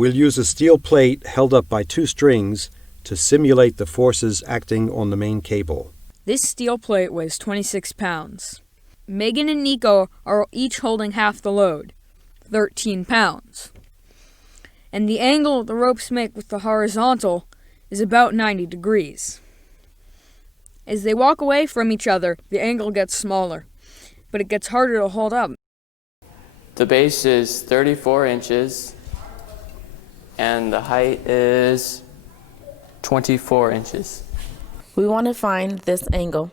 We'll use a steel plate held up by two strings to simulate the forces acting on the main cable. This steel plate weighs 26 pounds. Megan and Nico are each holding half the load, 13 pounds. And the angle the ropes make with the horizontal is about 90 degrees. As they walk away from each other, the angle gets smaller, but it gets harder to hold up. The base is 34 inches, and the height is 24 inches. We want to find this angle,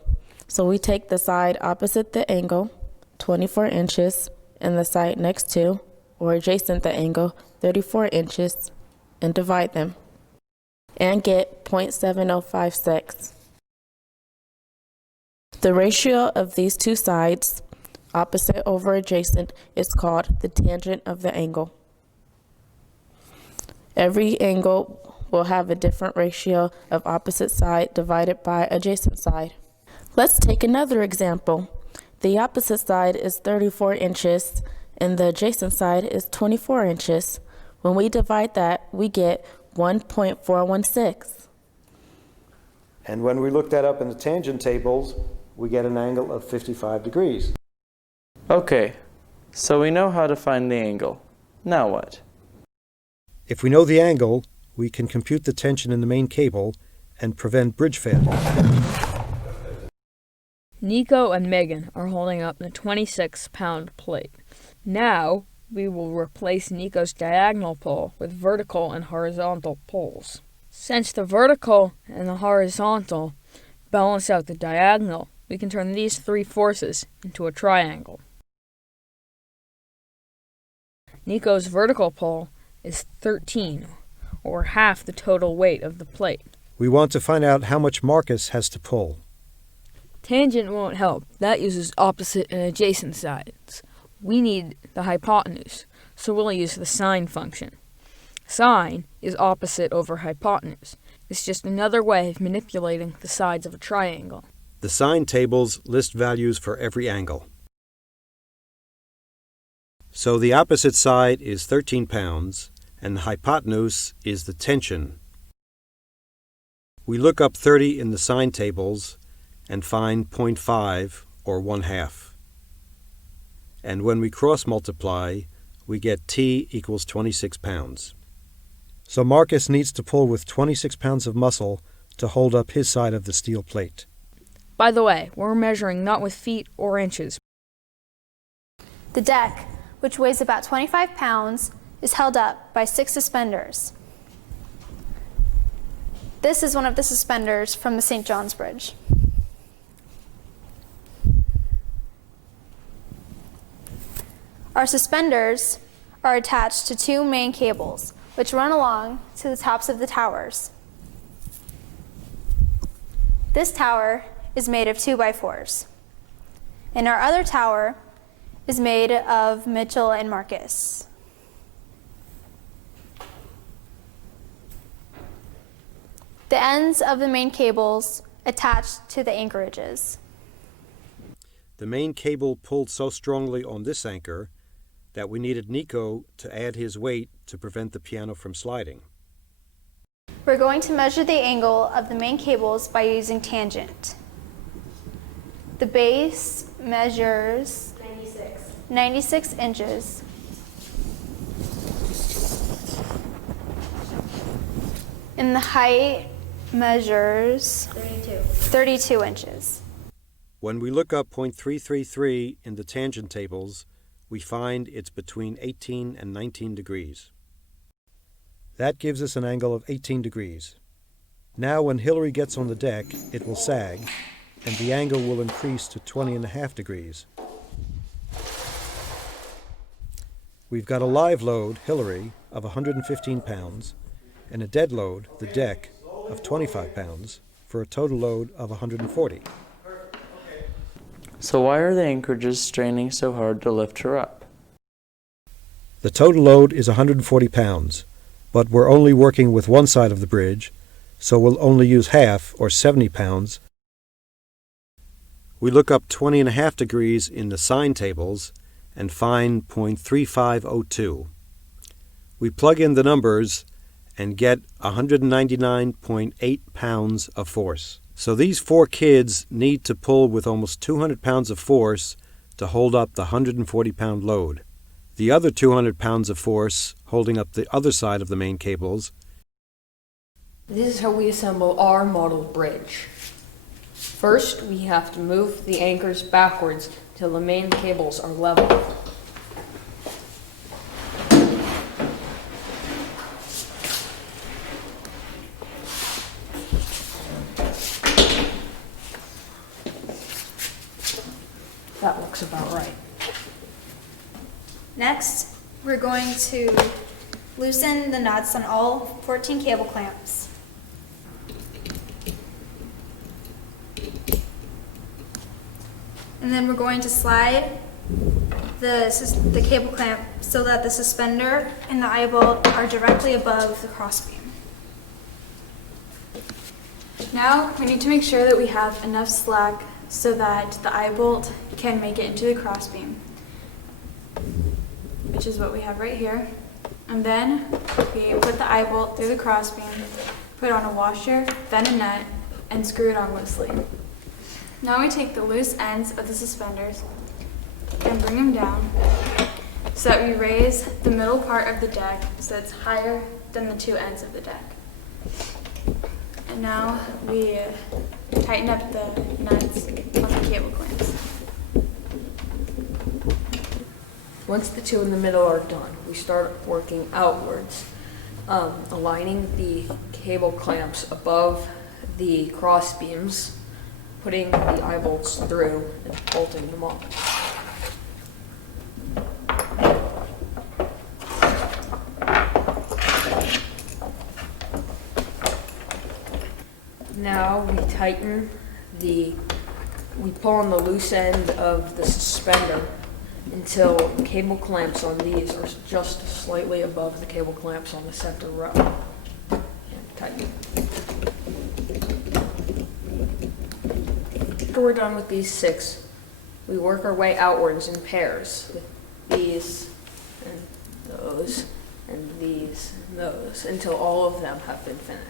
so we take the side opposite the angle, 24 inches, and the side next to, or adjacent the angle, 34 inches, and divide them, and get 0.7056. The ratio of these two sides, opposite over adjacent, is called the tangent of the angle. Every angle will have a different ratio of opposite side divided by adjacent side. Let's take another example. The opposite side is 34 inches and the adjacent side is 24 inches. When we divide that, we get 1.416. And when we look that up in the tangent tables, we get an angle of 55 degrees. Okay, so we know how to find the angle. Now what? If we know the angle, we can compute the tension in the main cable and prevent bridge failure. Nico and Megan are holding up the 26-pound plate. Now, we will replace Nico's diagonal pole with vertical and horizontal poles. Since the vertical and the horizontal balance out the diagonal, we can turn these three forces into a triangle. Nico's vertical pole is 13, or half the total weight of the plate. We want to find out how much Marcus has to pull. Tangent won't help. That uses opposite and adjacent sides. We need the hypotenuse, so we'll use the sine function. Sine is opposite over hypotenuse. It's just another way of manipulating the sides of a triangle. The sine tables list values for every angle. So the opposite side is 13 pounds, and the hypotenuse is the tension. We look up 30 in the sine tables and find 0.5, or 1/2. And when we cross-multiply, we get T equals 26 pounds. So Marcus needs to pull with 26 pounds of muscle to hold up his side of the steel plate. By the way, we're measuring not with feet or inches. The deck, which weighs about 25 pounds, is held up by 6 suspenders. This is one of the suspenders from the St. John's Bridge. Our suspenders are attached to 2 main cables, which run along to the tops of the towers. This tower is made of 2x4s, and our other tower is made of Mitchell and Marcus. The ends of the main cables attached to the anchorages. The main cable pulled so strongly on this anchor that we needed Nico to add his weight to prevent the piano from sliding. We're going to measure the angle of the main cables by using tangent. The base measures 96 inches. And the height measures 32 inches. When we look up 0.333 in the tangent tables, we find it's between 18 and 19 degrees. That gives us an angle of 18 degrees. Now when Hillary gets on the deck, it will sag, and the angle will increase to 20.5 degrees. We've got a live load, Hillary, of 115 pounds, and a dead load, the deck, of 25 pounds, for a total load of 140. So why are the anchorages straining so hard to lift her up? The total load is 140 pounds, but we're only working with one side of the bridge, so we'll only use half, or 70 pounds. We look up 20.5 degrees in the sine tables and find 0.3502. We plug in the numbers and get 199.8 pounds of force. So these 4 kids need to pull with almost 200 pounds of force to hold up the 140-pound load. The other 200 pounds of force holding up the other side of the main cables. This is how we assemble our model bridge. First, we have to move the anchors backwards till the main cables are level. That looks about right. Next, we're going to loosen the nuts on all 14 cable clamps. And then we're going to slide the cable clamp so that the suspender and the eye bolt are directly above the crossbeam. Now we need to make sure that we have enough slack so that the eye bolt can make it into the crossbeam, which is what we have right here. And then we put the eye bolt through the crossbeam, put on a washer, then a nut, and screw it on loosely. Now we take the loose ends of the suspenders and bring them down so that we raise the middle part of the deck so it's higher than the 2 ends of the deck. And now we tighten up the nuts on the cable clamps. Once the 2 in the middle are done, we start working outwards, aligning the cable clamps above the cross beams, putting the eye bolts through and bolting them on. Now we pull on the loose end of the suspender until the cable clamps on these are just slightly above the cable clamps on the center row. And tighten. After we're done with these 6, we work our way outwards in pairs with these and those and these and those until all of them have been finished.